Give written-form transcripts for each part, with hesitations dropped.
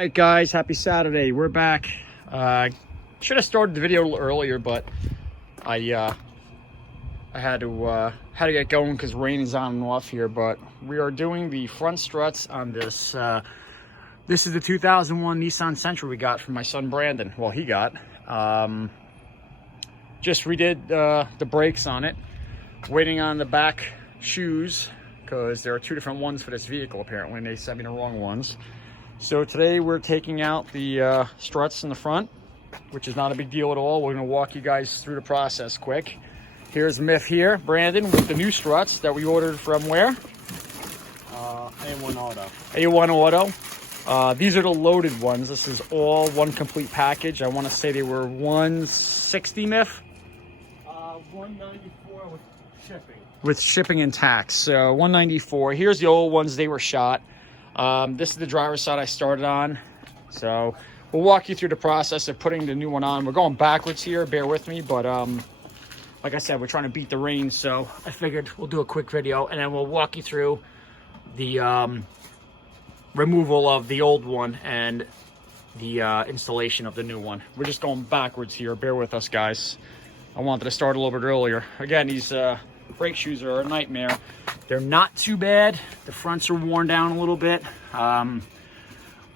Alright guys, happy Saturday. We're back. Should have started the video a little earlier, but I had to get going because rain is on and off here. But we are doing the front struts on this. This is the 2001 Nissan Sentra we got from my son Brandon. Well, he got. Just redid the brakes on it. Waiting on the back shoes because there are two different ones for this vehicle apparently, and they sent me the wrong ones. So today we're taking out the struts in the front, which is not a big deal at all. We're going to walk you guys through the process quick. Here's Miff here, Brandon, with the new struts that we ordered from where? A1 Auto. A1 Auto. These are the loaded ones. This is all one complete package. I want to say they were $160, Miff? $194 with shipping. With shipping and tax. So $194. Here's the old ones. They were shot. This is the driver's side I started on. So we'll walk you through the process of putting the new one on. We're going backwards here, bear with me, but like I said, we're trying to beat the rain, so I figured we'll do a quick video and then we'll walk you through the removal of the old one and the installation of the new one. We're just going backwards here, bear with us guys. I wanted to start a little bit earlier. Again, these brake shoes are a nightmare. They're not too bad. The fronts are worn down a little bit. Ran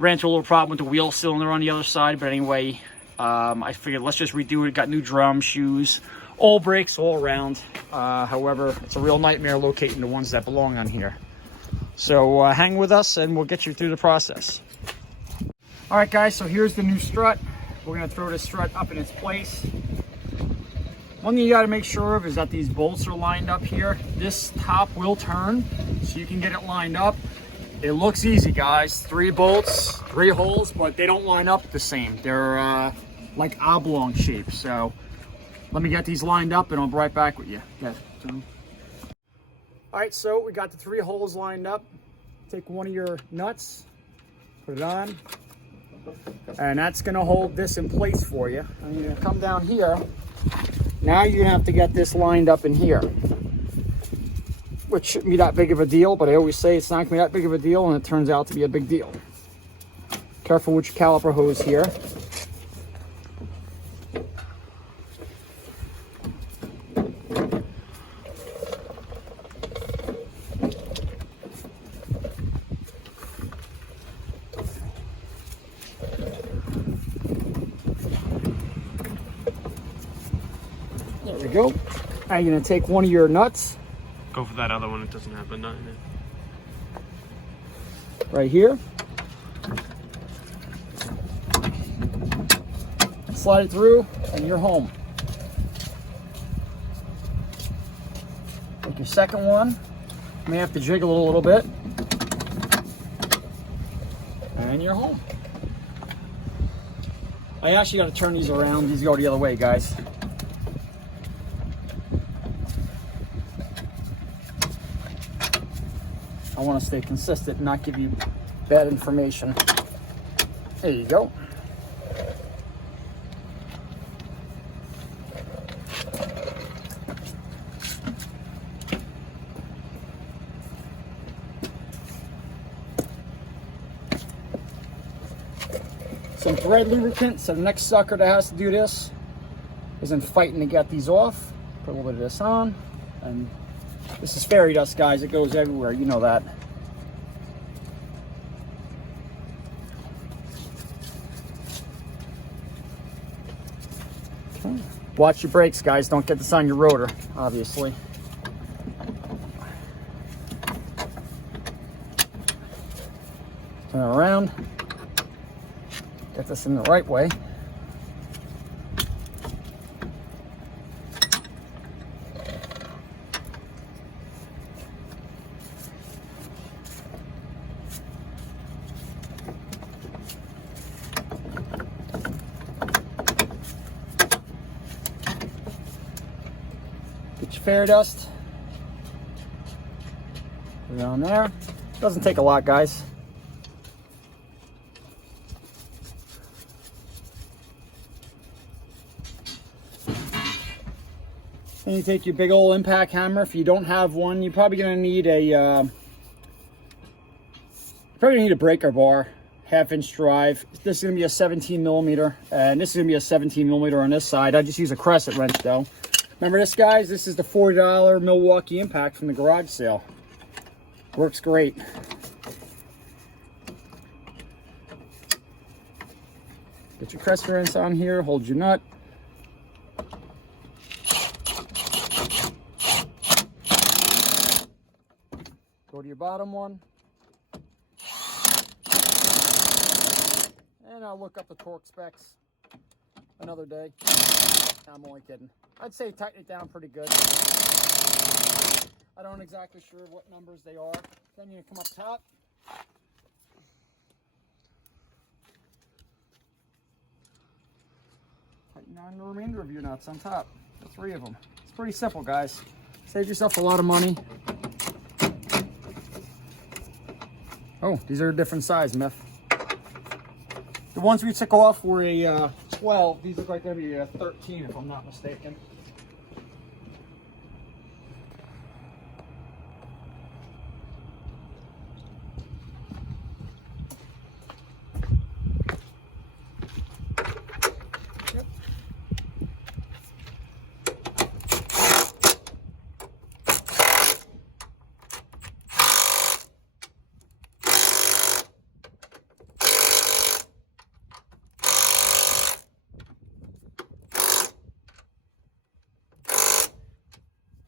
into a little problem with the wheel cylinder on the other side, but anyway, I figured let's just redo it. Got new drum, shoes, all brakes all around. However, it's a real nightmare locating the ones that belong on here. So hang with us and we'll get you through the process. All right guys, so here's the new strut. We're gonna throw this strut up in its place. One thing you got to make sure of is that these bolts are lined up here. This top will turn, so you can get it lined up. It looks easy, guys. 3 bolts, 3 holes, but they don't line up the same. They're like oblong shape. So let me get these lined up and I'll be right back with you. Yeah. All right, so we got the 3 holes lined up. Take one of your nuts, put it on, and that's going to hold this in place for you. I'm going to come down here. Now you're gonna have to get this lined up in here, which shouldn't be that big of a deal, but I always say it's not gonna be that big of a deal, and it turns out to be a big deal. Careful with your caliper hose here. There we go. Now you're going to take one of your nuts. Go for that other one, it doesn't have a nut in it. Right here. Slide it through and you're home. Take your second one. You may have to jiggle it a little bit. And you're home. I actually got to turn these around. These go the other way, guys. I want to stay consistent and not give you bad information. There you go. Some thread lubricant, so the next sucker that has to do this isn't fighting to get these off. Put a little bit of this on, and this is fairy dust, guys. It goes everywhere. You know that. Okay. Watch your brakes, guys. Don't get this on your rotor, obviously. Turn it around. Get this in the right way. Get your fairy dust. Put it on there. Doesn't take a lot, guys. Then you take your big old impact hammer. If you don't have one, you're probably going to need a breaker bar. half-inch drive. This is going to be a 17 millimeter, and this is going to be a 17 millimeter on this side. I just use a crescent wrench though. Remember this, guys? This is the $40 Milwaukee Impact from the garage sale. Works great. Get your crescent wrench on here, hold your nut. Go to your bottom one. And I'll look up the torque specs another day. I'm only kidding. I'd say tighten it down pretty good. I don't exactly sure what numbers they are. Then you come up top. Tighten on the remainder of your nuts on top. The 3 of them. It's pretty simple, guys. Save yourself a lot of money. Oh, these are a different size, Myth. The ones we took off were a 12. These look like they're going to be a 13 if I'm not mistaken.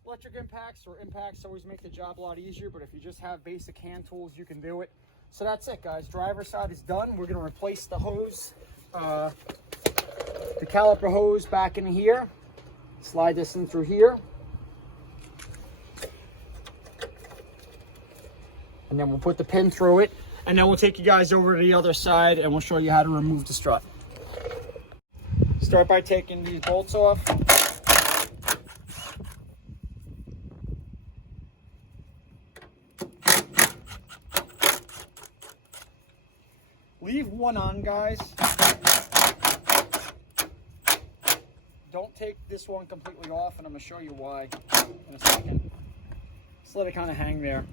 Electric impacts always make the job a lot easier, but if you just have basic hand tools, you can do it. So that's it, guys. Driver side is done. We're going to replace the hose, the caliper hose back in here. Slide this in through here. And then we'll put the pin through it. And then we'll take you guys over to the other side and we'll show you how to remove the strut. Start by taking these bolts off. Leave one on, guys. Don't take this one completely off, and I'm going to show you why in a second. Just let it kind of hang there.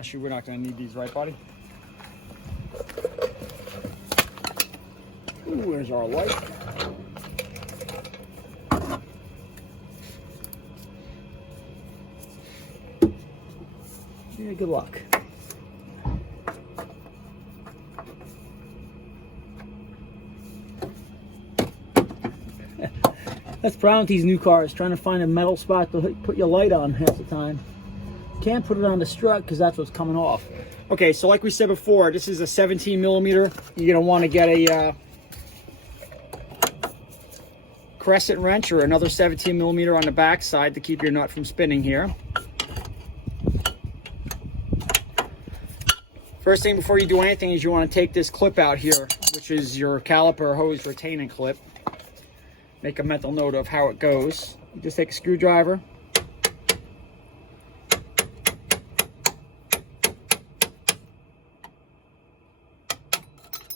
Actually, we're not going to need these, right, buddy? Ooh, there's our light. Yeah, good luck. That's the problem with these new cars, trying to find a metal spot to put your light on half the time. Can't put it on the strut because that's what's coming off. Okay, so like we said before, this is a 17 millimeter. You're going to want to get a crescent wrench or another 17 millimeter on the back side to keep your nut from spinning here. First thing before you do anything is you want to take this clip out here, which is your caliper hose retaining clip. Make a mental note of how it goes. You just take a screwdriver.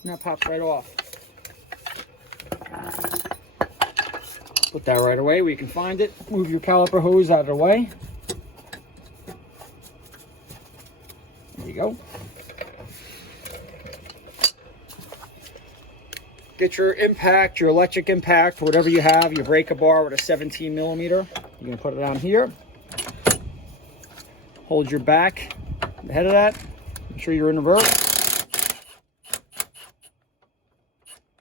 And that pops right off. Put that right away where you can find it. Move your caliper hose out of the way. There you go. Get your impact, your electric impact, whatever you have, your breaker bar with a 17 millimeter. You're going to put it on here. Hold your back, the head of that. Make sure you're in reverse.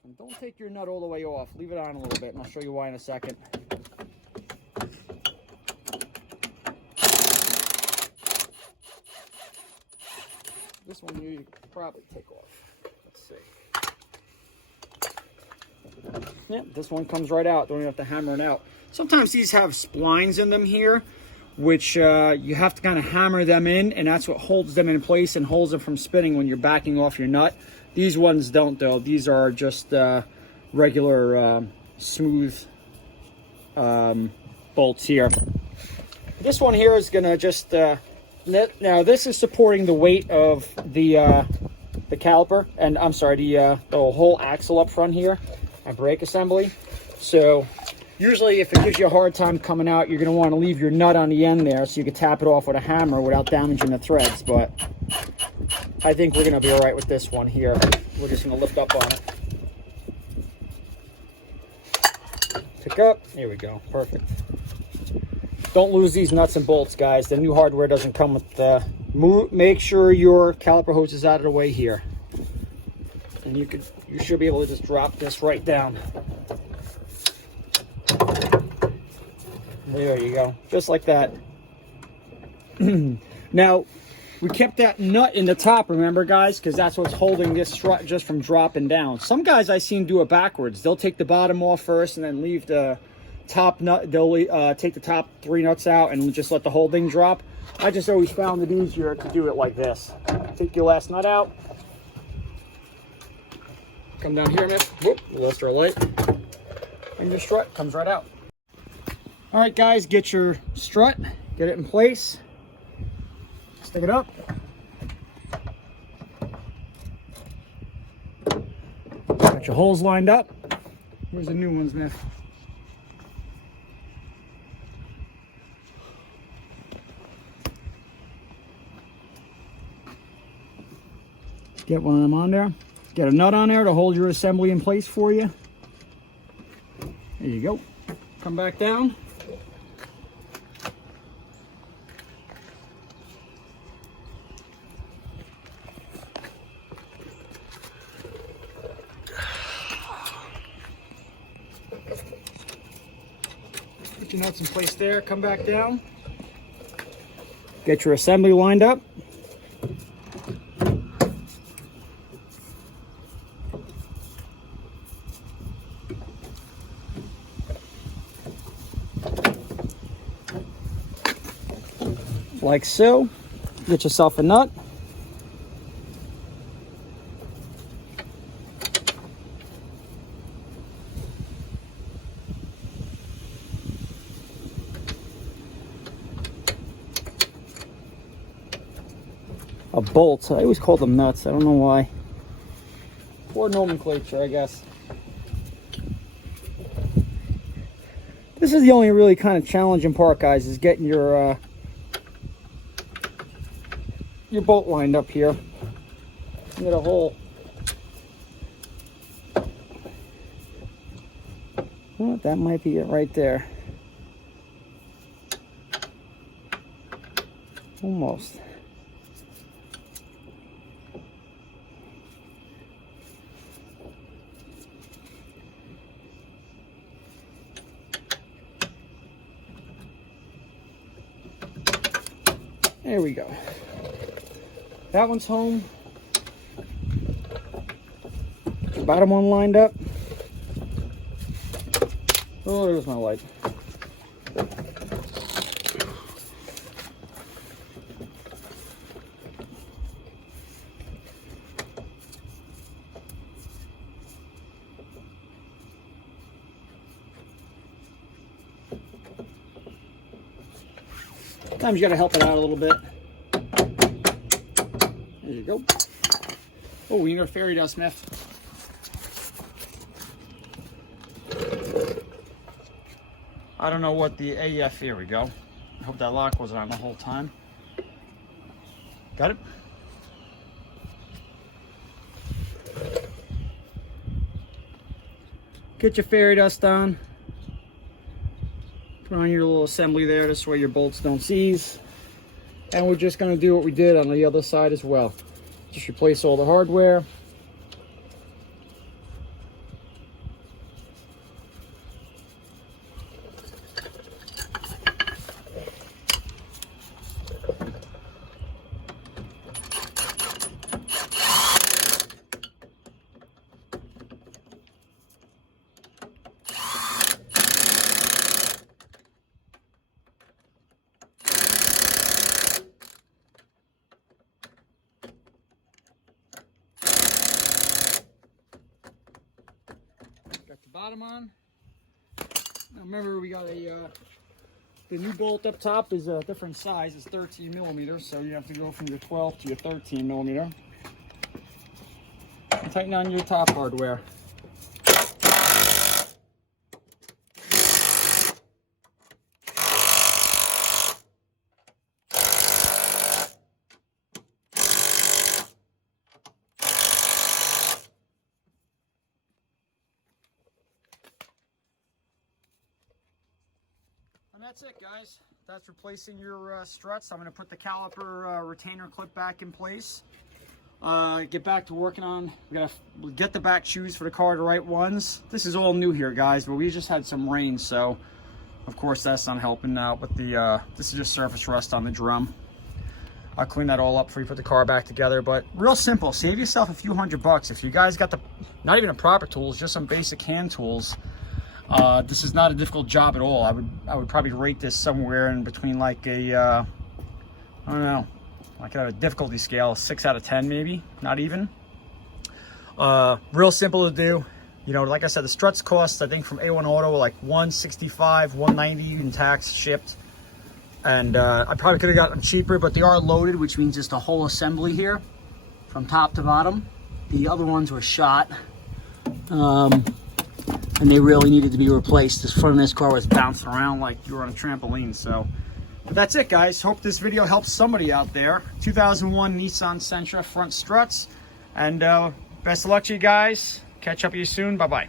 And don't take your nut all the way off. Leave it on a little bit, and I'll show you why in a second. This one you could probably take off. Let's see. Yeah, this one comes right out. Don't even have to hammer it out. Sometimes these have splines in them here, which you have to kind of hammer them in, and that's what holds them in place and holds them from spinning when you're backing off your nut. These ones don't, though. These are just regular smooth bolts here. This one here is going to just... now, this is supporting the weight of the caliper, and I'm sorry, the whole axle up front here. A brake assembly. So usually if it gives you a hard time coming out, you're going to want to leave your nut on the end there so you can tap it off with a hammer without damaging the threads. But I think we're gonna be all right with this one here. We're just gonna lift up on it. Pick up, here we go, perfect. Don't lose these nuts and bolts, guys. The new hardware doesn't come with the, make sure your caliper hose is out of the way here. And you should be able to just drop this right down. There you go, just like that. Now, we kept that nut in the top, remember, guys? Because that's what's holding this strut just from dropping down. Some guys I seen do it backwards. They'll take the bottom off first and then leave the top nut. They'll take the top 3 nuts out and just let the whole thing drop. I just always found it easier to do it like this. Take your last nut out. Come down here, miss. Whoop, you lost our light. And your strut comes right out. All right, guys, get your strut, get it in place. Stick it up. Got your holes lined up. Where's the new ones, Miff? Get one of them on there. Get a nut on there to hold your assembly in place for you. There you go. Come back down. Put your nuts in place there. Come back down. Get your assembly lined up. Like so. Get yourself a nut. A bolt. I always call them nuts. I don't know why. Poor nomenclature, I guess. This is the only really kind of challenging part, guys, is getting your bolt lined up here. Get a hole. Well, that might be it right there. Almost. There we go. That one's home. Get the bottom one lined up. Oh, there's my light. Sometimes you gotta help it out a little bit. There you go. Oh, we need our fairy dust, Smith. I don't know what the AF, here we go. I hope that lock was on the whole time. Got it? Get your fairy dust on. Put on your little assembly there, this way your bolts don't seize. And we're just going to do what we did on the other side as well. Just replace all the hardware. Got the bottom on. Now remember, we got the new bolt up top is a different size. It's 13 millimeters, so you have to go from your 12 to your 13 millimeter. And tighten on your top hardware. that's it, guys. That's replacing your struts. I'm going to put the caliper retainer clip back in place. Get back to working on, we got to get the back shoes for the car, the right ones. This is all new here, guys, but we just had some rain, so of course that's not helping out with the, this is just surface rust on the drum. I'll clean that all up before you put the car back together, but real simple. Save yourself a few $100. If you guys got the, not even the proper tools, just some basic hand tools, this is not a difficult job at all. I would probably rate this somewhere in between like a, I don't know, I could have a difficulty scale, 6 out of 10 maybe, not even. Real simple to do. You know, like I said, the struts cost, I think from A1 Auto, like $165, $190 even tax shipped. And I probably could have gotten them cheaper, but they are loaded, which means just a whole assembly here from top to bottom. The other ones were shot, and they really needed to be replaced. The front of this car was bouncing around like you were on a trampoline. So, but that's it, guys. Hope this video helps somebody out there. 2001 Nissan Sentra front struts. And best of luck to you guys. Catch up with you soon. Bye-bye.